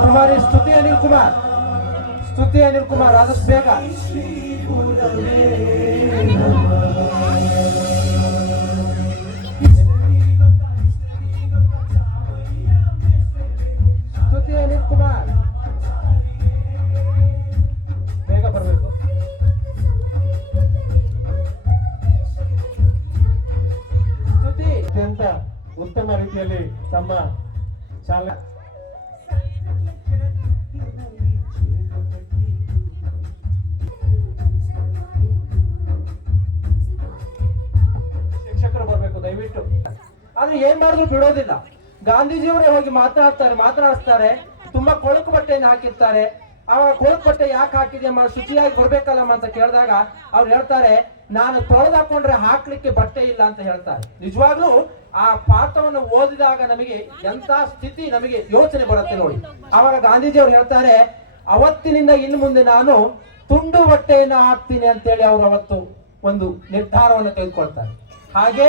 हमारी स्तुति अनिल कुमार आदर्श बेगा स्तुति अनिल कुमार ಬೇಗ ಬರಬೇಕು. ಸ್ತುತಿ ಅತ್ಯಂತ ಉತ್ತಮ ರೀತಿಯಲ್ಲಿ ತಮ್ಮ ಶಾಲೆ ಶಿಕ್ಷಕರು ಬರಬೇಕು ದಯವಿಟ್ಟು. ಆದ್ರೆ ಏನ್ ಮಾಡಿದ್ರು ಬಿಡೋದಿಲ್ಲ. ಗಾಂಧೀಜಿಯವರೇ ಹೋಗಿ ಮಾತನಾಡಿಸ್ತಾರೆ. ತುಂಬಾ ಕೊಳಕು ಬಟ್ಟೆಯನ್ನು ಹಾಕಿರ್ತಾರೆ. ಅವಾಗ ಕೊಳಕು ಬಟ್ಟೆ ಯಾಕೆ ಹಾಕಿದೆ ಶುಚಿಯಾಗಿ ಬರ್ಬೇಕಲ್ಲಮ್ಮ ಅಂತ ಕೇಳಿದಾಗ ಅವ್ರು ಹೇಳ್ತಾರೆ, ನಾನು ತೊಳೆದಾಕೊಂಡ್ರೆ ಹಾಕ್ಲಿಕ್ಕೆ ಬಟ್ಟೆ ಇಲ್ಲ ಅಂತ ಹೇಳ್ತಾರೆ. ನಿಜವಾಗ್ಲೂ ಆ ಪಾಠವನ್ನು ಓದಿದಾಗ ನಮಗೆ ಎಂತ ಸ್ಥಿತಿ ನಮಗೆ ಯೋಚನೆ ಬರುತ್ತೆ ನೋಡಿ. ಅವಾಗ ಗಾಂಧೀಜಿಯವರು ಹೇಳ್ತಾರೆ, ಅವತ್ತಿನಿಂದ ಇನ್ನು ಮುಂದೆ ನಾನು ತುಂಡು ಬಟ್ಟೆಯನ್ನ ಹಾಕ್ತೀನಿ ಅಂತೇಳಿ ಅವರು ಅವತ್ತು ಒಂದು ನಿರ್ಧಾರವನ್ನು ತೆಗೆದುಕೊಳ್ತಾರೆ. ಹಾಗೆ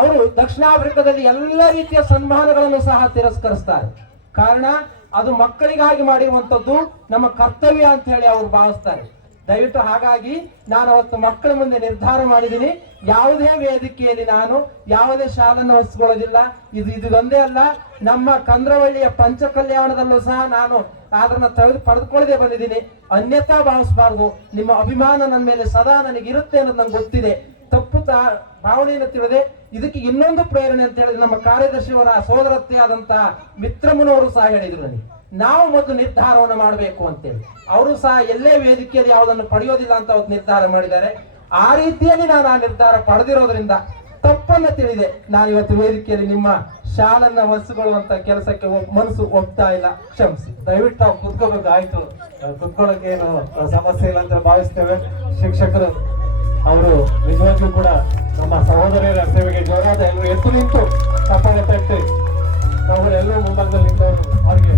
ಅವರು ದಕ್ಷಿಣ ಆಫ್ರಿಕಾದಲ್ಲಿ ಎಲ್ಲ ರೀತಿಯ ಸನ್ಮಾನಗಳನ್ನು ಸಹ ತಿರಸ್ಕರಿಸ್ತಾರೆ. ಕಾರಣ ಅದು ಮಕ್ಕಳಿಗಾಗಿ ಮಾಡಿರುವಂತದ್ದು ನಮ್ಮ ಕರ್ತವ್ಯ ಅಂತ ಹೇಳಿ ಅವರು ಭಾವಿಸ್ತಾರೆ. ದಯವಿಟ್ಟು ಹಾಗಾಗಿ ನಾನು ಅವತ್ತು ಮಕ್ಕಳ ಮುಂದೆ ನಿರ್ಧಾರ ಮಾಡಿದ್ದೀನಿ, ಯಾವುದೇ ವೇದಿಕೆಯಲ್ಲಿ ನಾನು ಯಾವುದೇ ಶಾಲನ್ನು ಹೊಸ್ಕೊಳ್ಳೋದಿಲ್ಲ. ಇದೊಂದೇ ಅಲ್ಲ, ನಮ್ಮ ಕಂದ್ರವಳ್ಳಿಯ ಪಂಚಕಲ್ಯಾಣದಲ್ಲೂ ಸಹ ನಾನು ಅದನ್ನ ಪಡೆದುಕೊಳ್ಳದೆ ಬಂದಿದ್ದೀನಿ. ಅನ್ಯತಾ ಭಾವಿಸಬಾರ್ದು. ನಿಮ್ಮ ಅಭಿಮಾನ ನನ್ನ ಮೇಲೆ ಸದಾ ನನಗಿರುತ್ತೆ ಅನ್ನೋದು ನಂಗೆ ಗೊತ್ತಿದೆ. ತಪ್ಪು ಭಾವನೆಯನ್ನು ತಿಳಿದೆ. ಇದಕ್ಕೆ ಇನ್ನೊಂದು ಪ್ರೇರಣೆ ಅಂತ ಹೇಳಿದ್ರೆ ನಮ್ಮ ಕಾರ್ಯದರ್ಶಿಯವರ ಸೋದರತ್ತೆ ಆದಂತಹ ಮಿತ್ರಮ್ಮನವರು ಸಹ ಹೇಳಿದ್ರು ನನಗೆ, ನಾವು ಮೊದಲು ನಿರ್ಧಾರವನ್ನು ಮಾಡಬೇಕು ಅಂತೇಳಿ. ಅವರು ಸಹ ಎಲ್ಲೇ ವೇದಿಕೆಯಲ್ಲಿ ಯಾವುದನ್ನು ಪಡೆಯೋದಿಲ್ಲ ಅಂತ ಅವತ್ತು ನಿರ್ಧಾರ ಮಾಡಿದ್ದಾರೆ. ಆ ರೀತಿಯಲ್ಲಿ ನಾನು ಆ ನಿರ್ಧಾರ ಪಡೆದಿರೋದ್ರಿಂದ ತಪ್ಪನ್ನ ತಿಳಿದೆ. ನಾನು ಇವತ್ತು ವೇದಿಕೆಯಲ್ಲಿ ನಿಮ್ಮ ಶಾಲನ್ನ ಹೊಸಗೊಳ್ಳುವಂತ ಕೆಲಸಕ್ಕೆ ಮನಸ್ಸು ಒಪ್ತಾ ಇಲ್ಲ, ಕ್ಷಮಿಸಿ. ದಯವಿಟ್ಟು ನಾವು ಕುತ್ಕೋಬೇಕಾಯ್ತು. ಕುತ್ಕೊಳ್ಳೋಕೆ ಏನು ಸಮಸ್ಯೆ ಇಲ್ಲ ಅಂತ ಭಾವಿಸ್ತೇವೆ. ಶಿಕ್ಷಕರು ಅವರು ನಿಜವಾಗ್ಲೂ ಕೂಡ ನಮ್ಮ ಸಹೋದರಿಯರ ಸೇವೆಗೆ ಜೋರಾದ ಎಲ್ಲರೂ ಎತ್ತು ನಿಂತು ಚಪ್ಪಾಳೆ ತಟ್ಟಿ ನಾವು ಎಲ್ಲರೂ ಮುಂಭಾಗದಲ್ಲಿ ನಿಂತವರು ಅವರಿಗೆ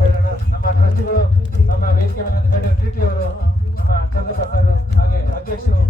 ಹೇಳೋಣ. ನಮ್ಮ ಟ್ರಸ್ಟಿಗಳು, ನಮ್ಮ ವೇದಿಕೆ ಮೇಲೆ ಟಿ ಟಿ ಅವರು, ನಮ್ಮ ಚಂದ್ರಪ್ರಸಾದ್ ಹಾಗೆ ಅಧ್ಯಕ್ಷರು